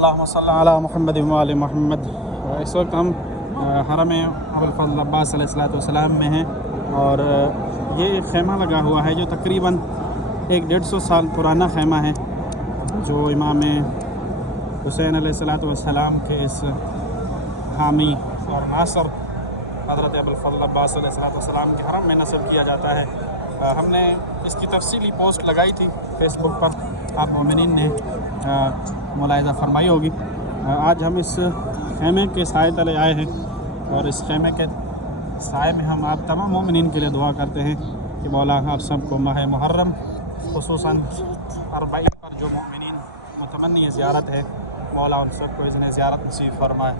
अल्लाहुम्मा सल्ली अला मुहम्मद व आले मुहम्मद। इस वक्त हम हरम अबुल फज़ल अब्बास अलैहिस्सलाम में हैं और ये एक ख़ैमा लगा हुआ है जो तकरीबन 150 साल पुराना ख़ैमा है, जो इमाम हुसैन अलैहिस्सलाम के इस हामी और नासर हज़रत अबुल फज़ल अब्बास अलैहिस्सलाम के हरम में नस्ब किया जाता है। हमने इसकी तफसीली पोस्ट लगाई थी फेसबुक पर, आप मोमिनीन ने मुलाहिज़ा फरमाई होगी। आज हम इस ख़ैमे के साए तले आए हैं और इस ख़ैमे के साए में हम आप तमाम मोमिनीन के लिए दुआ करते हैं कि मौला आप सबको माह मुहर्रम खुसूसन 40 पर जो मोमिनीन मुतमन्नी ज़ियारत है, मौला उन सबको इज़्न ज़ियारत नसीब फरमाए।